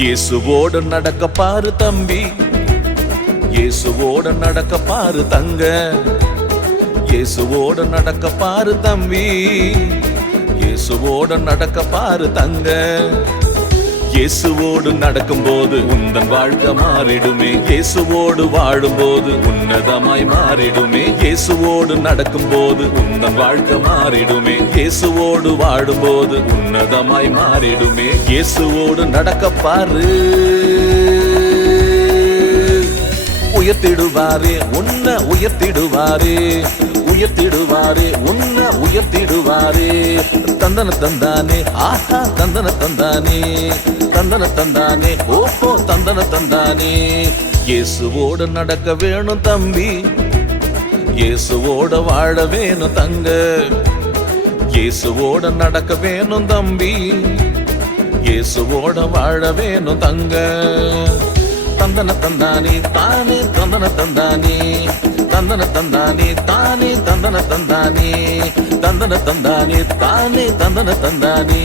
இயேசுவோடு நடக்க பாரு தம்பி இயேசுவோடு நடக்க பாரு தங்க இயேசுவோடு நடக்க பாரு தம்பி இயேசுவோடு நடக்க பாரு தங்க இயேசுவோடு நடக்கும்போது உந்தன் வாழ்க்கை மாறிடுமே இயேசுவோடு வாழும்போது உன்னதமாய் மாறிடுமே இயேசுவோடு நடக்கும்போது உந்தன் வாழ்க்கை மாறிடுமே இயேசுவோடு வாழும்போது உன்னதமாய் மாறிடுமே இயேசுவோடு நடக்க பாரு உயர்த்திடுவாரே உன்ன உயர்த்திடுவாரே உயர்த்திடுவாரே உன்னை உயர்த்திடுவாரே தந்தன தந்தானே ஆஹா தந்தன தந்தானே தந்தன தந்தானே ஓஹோ தந்தன தந்தானே இயேசுவோட நடக்க வேணும் தம்பி இயேசுவோட வாழ வேணும் தங்க இயேசுவோட நடக்க வேணும் தம்பி இயேசுவோட வாழ வேணும் தங்க தந்தன தந்தானே தானே தந்தன தந்தானே தந்தன தந்தானே தானே தந்தன தந்தானே தந்தன தந்தானே தானே தந்தன தந்தானே